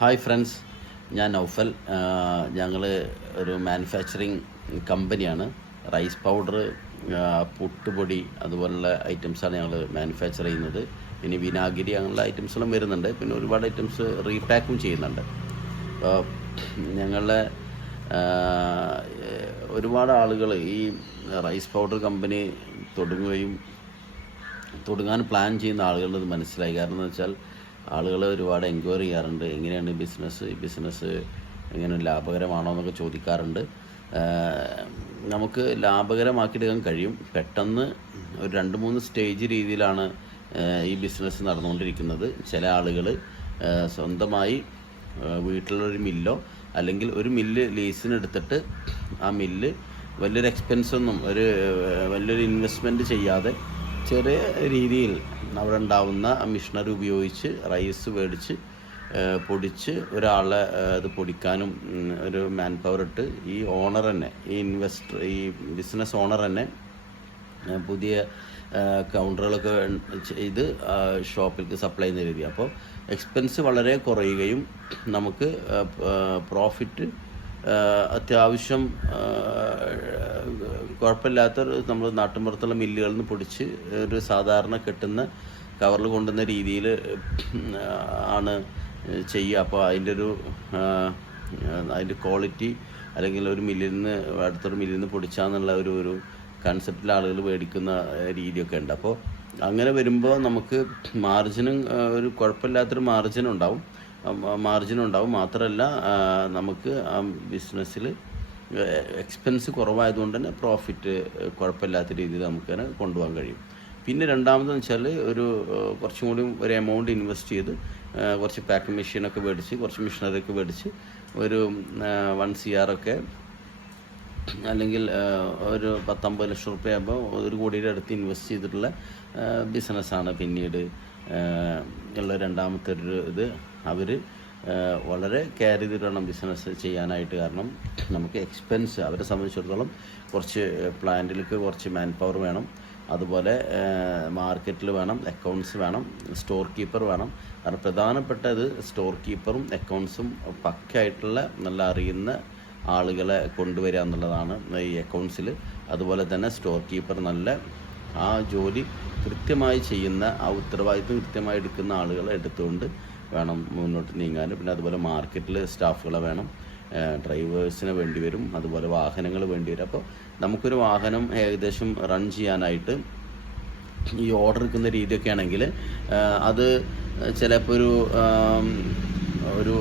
Hi friends, ഞാൻ നൗഫൽ. ഞങ്ങൾ ഒരു മാനുഫാക്ചറിങ് കമ്പനിയാണ്. റൈസ് പൗഡർ, പുട്ടുപൊടി അതുപോലുള്ള ഐറ്റംസാണ് ഞങ്ങൾ മാനുഫാക്ചർ ചെയ്യുന്നത്. പിന്നെ വിനാഗിരി അങ്ങനെയുള്ള ഐറ്റംസെല്ലാം വരുന്നുണ്ട്. പിന്നെ ഒരുപാട് ഐറ്റംസ് റീപാക്കും ചെയ്യുന്നുണ്ട്. അപ്പോൾ ഞങ്ങളുടെ ഒരുപാട് ആളുകൾ ഈ റൈസ് പൗഡർ കമ്പനി തുടങ്ങാൻ പ്ലാൻ ചെയ്യുന്ന ആളുകളുടെ ഇത് മനസ്സിലായി. കാരണം എന്ന് വെച്ചാൽ ആളുകൾ ഒരുപാട് എൻക്വയറി ചെയ്യാറുണ്ട്. എങ്ങനെയാണ് ബിസിനസ് എങ്ങനെ ലാഭകരമാണോ എന്നൊക്കെ ചോദിക്കാറുണ്ട്. നമുക്ക് ലാഭകരമാക്കിയെടുക്കാൻ കഴിയും. പെട്ടെന്ന് ഒരു 2-3 സ്റ്റേജ് രീതിയിലാണ് ഈ ബിസിനസ് നടന്നുകൊണ്ടിരിക്കുന്നത്. ചില ആളുകൾ സ്വന്തമായി വീട്ടിലൊരു മില്ലോ അല്ലെങ്കിൽ ഒരു മില്ല് ലീസിനെടുത്തിട്ട് ആ മില്ല് വലിയൊരു എക്സ്പെൻസൊന്നും വലിയൊരു ഇൻവെസ്റ്റ്മെൻറ്റ് ചെയ്യാതെ ചെറിയ രീതിയിൽ അവിടെ ഉണ്ടാവുന്ന മിഷനറി ഉപയോഗിച്ച് റൈസ് മേടിച്ച് പൊടിച്ച് ഒരാളെ അത് പൊടിക്കാനും ഒരു മാൻ പവർ ഇട്ട് ഈ ഓണർ തന്നെ, ഈ ബിസിനസ് ഓണർ തന്നെ പുതിയ കൗണ്ടറുകളൊക്കെ ചെയ്ത് ഷോപ്പിലേക്ക് സപ്ലൈ ചെയ്യുന്ന രീതി. അപ്പോൾ എക്സ്പെൻസ് വളരെ കുറയുകയും നമുക്ക് പ്രോഫിറ്റ് അത്യാവശ്യം കുഴപ്പമില്ലാത്ത നമ്മൾ നാട്ടിൻപുറത്തുള്ള മില്ലുകളിൽ നിന്ന് പൊടിച്ച് ഒരു സാധാരണ കെട്ടുന്ന കവറിൽ കൊണ്ടുവന്ന രീതിയിൽ ആണ് ചെയ്യുക. അപ്പോൾ അതിൻ്റെ ക്വാളിറ്റി അല്ലെങ്കിൽ ഒരു മില്ലിൽ നിന്ന് അടുത്തൊരു മില്ലിൽ നിന്ന് പൊടിച്ചാന്നുള്ള ഒരു കൺസെപ്റ്റിൽ ആളുകൾ മേടിക്കുന്ന രീതിയൊക്കെ ഉണ്ട്. അപ്പോൾ അങ്ങനെ വരുമ്പോൾ നമുക്ക് മാർജിനും ഒരു കുഴപ്പമില്ലാത്തൊരു മാർജിൻ ഉണ്ടാവും. മാത്രമല്ല നമുക്ക് ആ ബിസിനസ്സിൽ എക്സ്പെൻസ് കുറവായതുകൊണ്ട് തന്നെ പ്രോഫിറ്റ് കുഴപ്പമില്ലാത്ത രീതിയിൽ നമുക്ക് തന്നെ കൊണ്ടുപോകാൻ കഴിയും. പിന്നെ രണ്ടാമതെന്ന് വെച്ചാൽ കുറച്ചും കൂടി ഒരു എമൗണ്ട് ഇൻവെസ്റ്റ് ചെയ്ത് കുറച്ച് പാക്കിംഗ് മെഷീനൊക്കെ മേടിച്ച് കുറച്ച് മിഷനറിയൊക്കെ മേടിച്ച് ഒരു 1 CR അല്ലെങ്കിൽ ഒരു 10-50 ലക്ഷം റുപ്യ ആകുമ്പോൾ 1 കോടിയുടെ അടുത്ത് ഇൻവെസ്റ്റ് ചെയ്തിട്ടുള്ള ബിസിനസ്സാണ് പിന്നീട് ഉള്ള രണ്ടാമത്തെ ഒരു ഇത്. അവർ വളരെ കെയർ ചെയ്തിട്ട് വേണം ബിസിനസ് ചെയ്യാനായിട്ട്. കാരണം നമുക്ക് എക്സ്പെൻസ് അവരെ സംബന്ധിച്ചിടത്തോളം കുറച്ച് പ്ലാന്റിലേക്ക് കുറച്ച് മാൻ പവർ വേണം, അതുപോലെ മാർക്കറ്റിൽ വേണം, അക്കൗണ്ട്സ് വേണം, സ്റ്റോർ കീപ്പർ വേണം. കാരണം പ്രധാനപ്പെട്ടത് സ്റ്റോർ കീപ്പറും അക്കൗണ്ട്സും പക്കയായിട്ടുള്ള നല്ല അറിയുന്ന ആളുകളെ കൊണ്ടുവരിക എന്നുള്ളതാണ് ഈ അക്കൗണ്ട്സിൽ. അതുപോലെ തന്നെ സ്റ്റോർ കീപ്പർ നല്ല ആ ജോലി കൃത്യമായി ചെയ്യുന്ന, ആ ഉത്തരവാദിത്വം കൃത്യമായി എടുക്കുന്ന ആളുകളെ എടുത്തുകൊണ്ട് വേണം മുന്നോട്ട് നീങ്ങാൻ. പിന്നെ അതുപോലെ മാർക്കറ്റിൽ സ്റ്റാഫുകളെ വേണം, ഡ്രൈവേഴ്സിനെ വേണ്ടി വരും, അതുപോലെ വാഹനങ്ങൾ വേണ്ടി വരും. അപ്പോൾ നമുക്കൊരു വാഹനം ഏകദേശം റൺ ചെയ്യാനായിട്ട് ഈ ഓർഡർ എടുക്കുന്ന രീതിയൊക്കെ ആണെങ്കിൽ അത് ചിലപ്പോൾ ഒരു